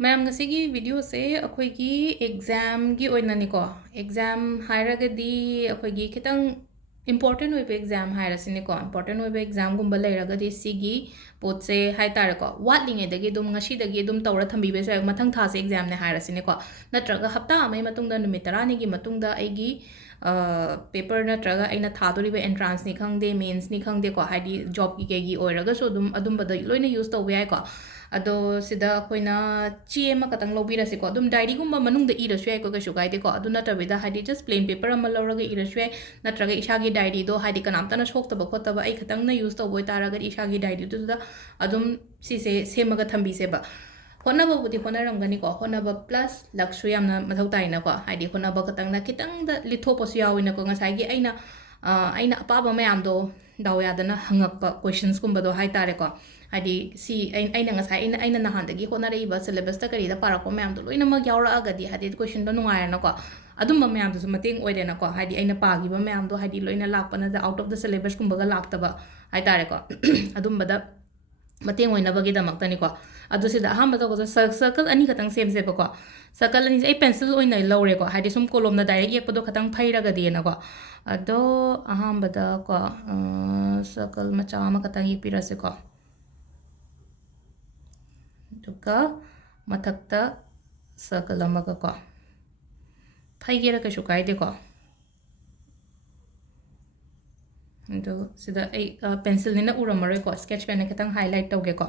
ma'am ngasi video se akhoi gi exam gi oina ni ko exam haira ga di akhoi gi kitang important oi exam haira sini ko important oi exam gumba leira ga di sigi pot se hai tar ko wat linge da gi dum ngasi da gi dum tawra thambi be se mathang tha se exam ne haira sini ko natraga hafta amai matung da numit tarani gi matung da ai gi paper natraga aina thadori be entrance ni khang de mains ni khang de ko haidi job gi gi oiraga so adum bada loina use to we ko ado sida koina chi ma katang lobira se ko dum diary gumba manung da ira shwe ko ka shugai de ko adu na tabida hadi just plain paper am lawraga ira shwe natraga ishagi diary do hadi kanam tana shok taba ko taba ai khatang na use to boy taraga ishagi diary du da adum si se semaga thambi se ba hona ba budi hona ram gani ko hona ba plus laksu yamna mathau tai na ko hadi hona ba katang na kitang da litho pos yawi na ko ngasai gi aina aina apa ba mayam do dawya dana hangak pa questions kumba do hai tare ko hadi si aina ngasai aina nahan dagi hona rei ba syllabus ta kari da para ko mayam do loina ma gyawra aga di hadi question do nungai na ko adum ba mayam do mating oide na ko hadi aina pa gi ba mayam do hadi loina lak pa na da out of the syllabus kumba ga lak ta ba hai tare ko adum ba da mating oina ba gi da mak ta ni ko adu sida aham ba ko circle ani khatang sem se ba ko circle ani ai pencil oina lawre ko hadi sum kolom na direct yek pa do khatang phaira ga de na ko ado aham ba da ko circle macha ma khatang yek pira se ko duka mathakta circle amaga ko phaigera ka shukai de ko ado sida ai pencil ni na uramare ko sketch pen ka tang highlight tawge ko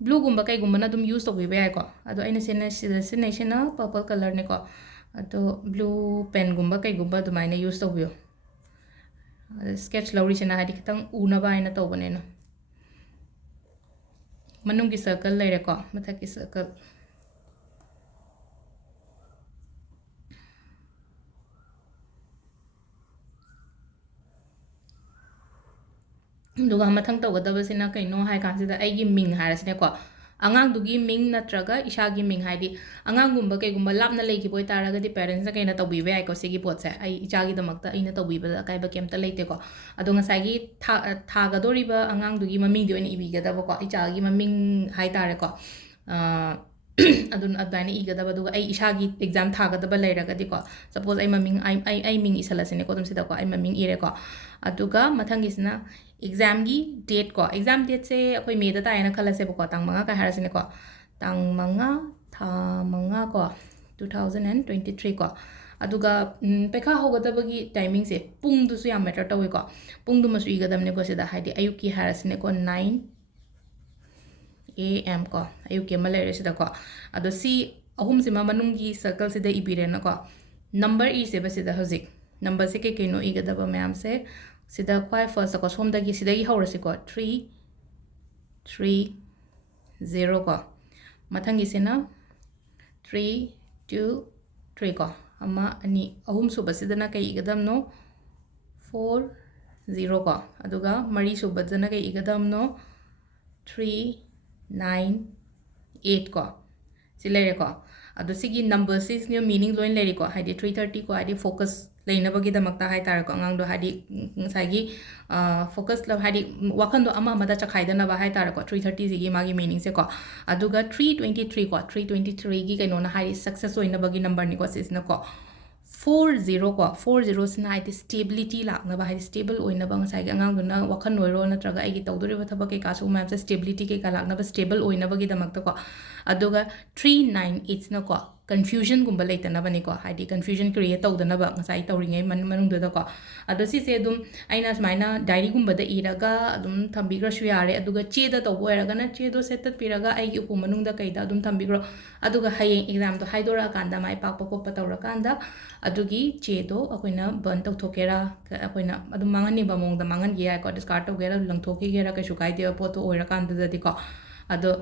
blue gumba kai gumba na dum use to be ko ado aina sena sena sena purple color ne ko ado blue pen gumba kai gumba du maina use to be sketch lawri sena hadi kitang una ba aina to bane no manung ki circle leire ko matha ki circle duga mathang to gadaba sina kaino hai kan sida ai gi ming harasne ko angang dugi ming natraga isha gi ming haidi angang gumba kai gumba lapna legi boy taraga di parents na kaina tobi be ai ko sigi pot se ai icha gi damakta ina tobi ba kai ba kemta leite ko adonga sai gi tha ga dori ba angang dugi maming di oni ibi ga da ko icha gi maming hai tare ko adun adani iga da duga ai isha gi exam tha ga da ba leiraga di ko suppose ai maming ai ming isala sine ko dum sida ko ai maming ire ko aduga mathang gisna exam gi date ko exam date se akoi me da ta ina khala se ko tang manga ka harasine ko tang manga tha manga ko 2023 ko aduga pekha hogada bagi timing se pung du su ya matter tawi ko pung du masu iga damne ko se da haidi ayuki harasine ko 9 am ko ayuki malere se da ko ado si ahum sima manungi circle se da ibire na ko number e se ba se da hozik number se ke no iga da ba ma'am se sida kwai first ko som da gi sida gi hawrasi ko 3 3 0 ko mathang gi sena 3 2 3 ko ama ani ahum su basida na kai igadam no 4 0 ko aduga mari su badana kai igadam no 3 9 8 ko silere ko adu sigi number 6 ni meaning loin leri ko haidi 330 ko haidi focus leina bagi damakta hai tar ko ngang do hadi sagi focus la hadi wakan do ama mada chakhai dana ba hai tar ko 330 zigi magi meaning se ko aduga 323 ko 323 gi kaino na hadi success oina bagi number ni ko sis na ko 40 ko 40 sina hadi stability la na ba hadi stable oina ba ngai gi ngang do na wakan noiro na traga ai gi tawdori ba thaba ke ka su ma stability ke ka lak na ba stable oina bagi damakta ko aduga 398 na ko confusion gumba later na bani ko hadi confusion create tawda na ba ngasai tawringai manung da ko ado si se dum aina smaina diary gumba da iraga dum thambigra su yare aduga che da to boiraga na che do setat piraga ai gi upu manung da kai da dum thambigro aduga hayeng exam do haidora kanda mai pak ko pa tawra kanda adugi che do akoina burn taw thokera akoina adum mangani ba mong da mangan gi ai ko discard to gera lang thoki gera ka shukai de po to oira kanda da di ko ado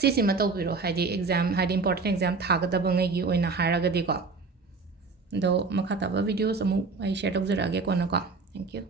sisi ma tawbiro hadi exam hadi important exam thagadaba ngai gi oina haraga di ko do makha taba videos amu ai share tawjara ge ko na ko thank you